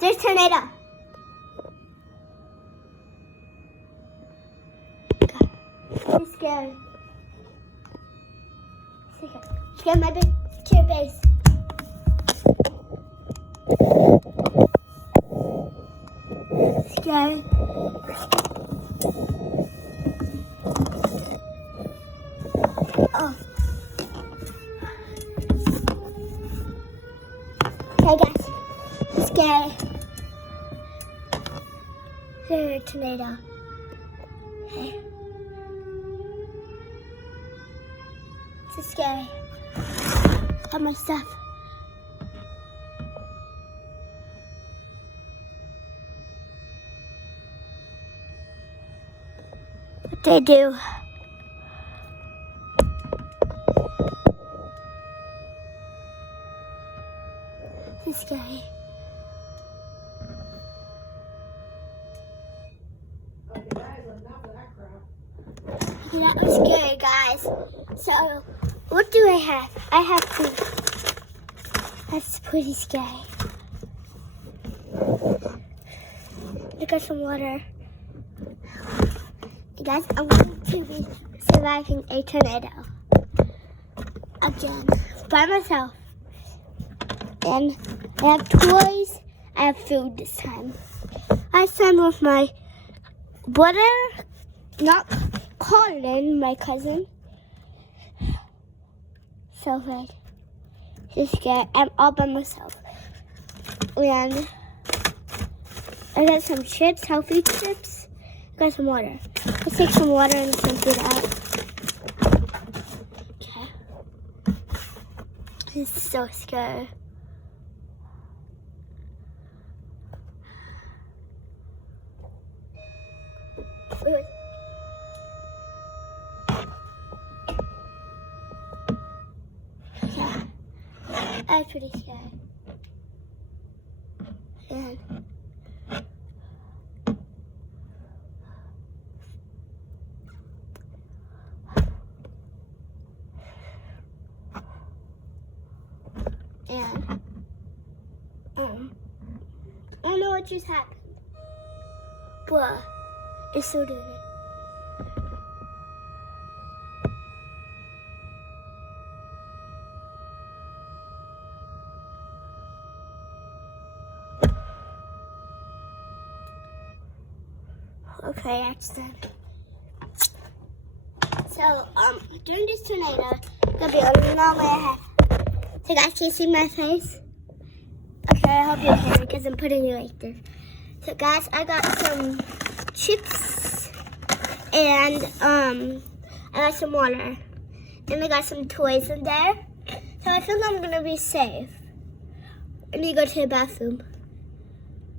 There's a tornado. It's scary. Scare my secure base. Scary. Oh. Okay, guys. It's scary. Here's a tornado. Okay. It's scary. Got my stuff. What they do? It's scary. That was scary, guys. So, what do I have? I have food. That's pretty scary. I got some water. Hey guys, I'm going to be surviving a tornado. Again, by myself. And I have toys. I have food this time. Last time with my brother, not Colin, my cousin. So afraid. Just scared. I'm all by myself. And I got some chips, healthy chips. I got some water. Let's take some water and some food out. Okay. It's so scary. Wait. Yeah, that's pretty scary. And I don't know what just happened, but it's still doing it. Okay, that's done. So, during this tornado, there'll be a long way ahead. So guys, can you see my face? Okay, I hope you can because I'm putting it like this. So guys, I got some chips and I got some water. And I got some toys in there. So I think I'm gonna be safe. I need to go to the bathroom.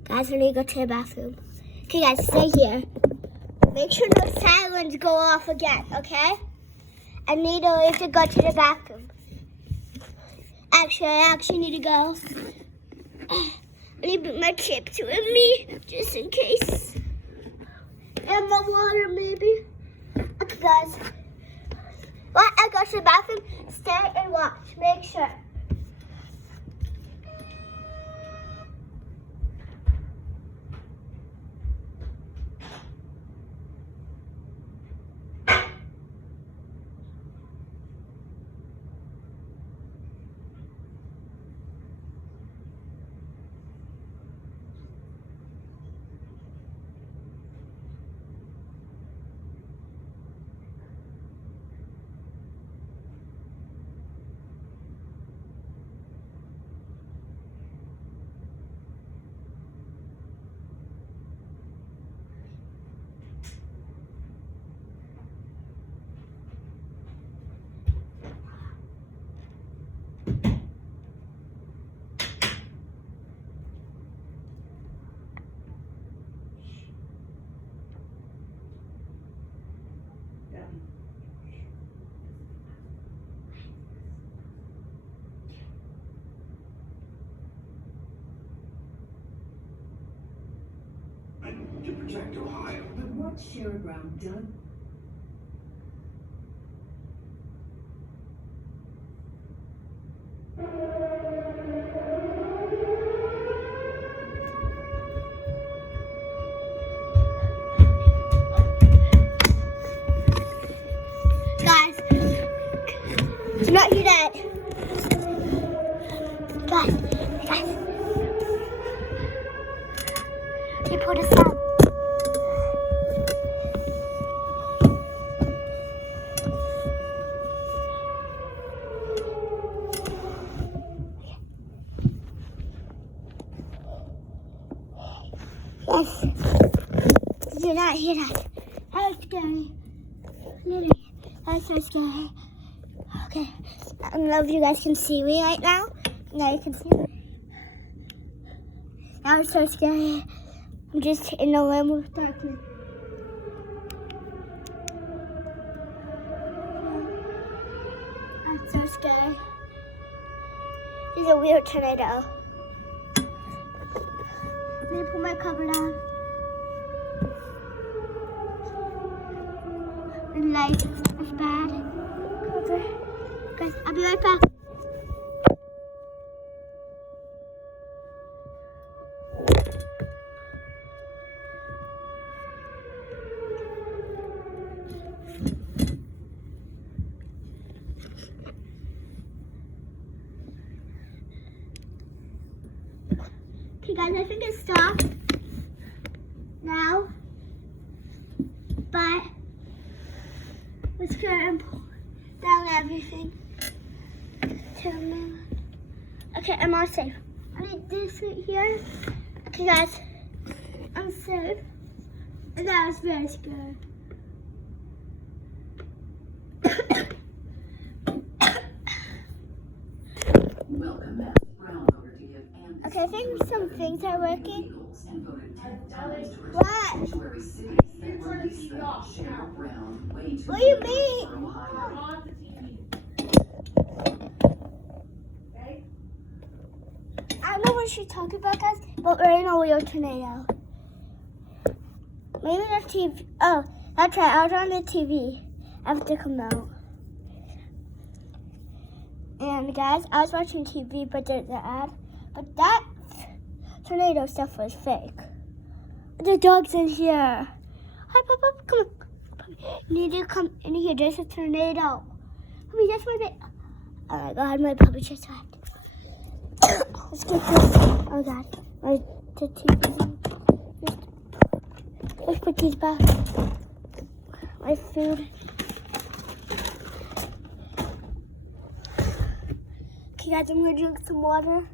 Guys, I need to go to the bathroom. Okay guys, stay here. Make sure no sirens go off again, okay? I need to leave to go to the bathroom. Actually, I need to go. I need to put my chips with me, just in case. And my water, maybe. Okay, guys. When I go to the bathroom, stay and watch. Make sure. To protect Ohio. But what's Sherrod Brown done? Do not hear that. Guys. They put us down. Yes. Did you not hear that? That was scary. Literally. That's so scary. Okay. I don't know if you guys can see me right now. Now you can see me. That was so scary. I'm just in a realm of darkness. That's so scary. This is a weird tornado. I'm gonna put my cover down. The light is bad. Cover. Guys, I'll be right back. Okay guys, I think it stopped now, but let's go and pull down everything. Okay, I'm all safe. I need this right here. Okay guys, I'm safe. And that was very scary. Welcome back. Brown voted to give Ann Okay, I think some things are working. Eagles and voted 10 times to What? sanctuary cities that released them. Cheryl Brown, way too What do you good mean? for Ohio. I don't know what she's talking about, guys, but we're in a weird tornado. Maybe the TV. Oh, that's right. I was on the TV after come out. And guys, I was watching TV, but there's an ad. But that tornado stuff was fake. The dog's in here. Hi, Papa. Come on. Puppy, you need to come in here. There's a tornado. Puppy, that's where they. Oh my God, my puppy just died. Let's get this. Oh God, the TV. Let's put these back. My food. Okay, guys, I'm gonna drink some water.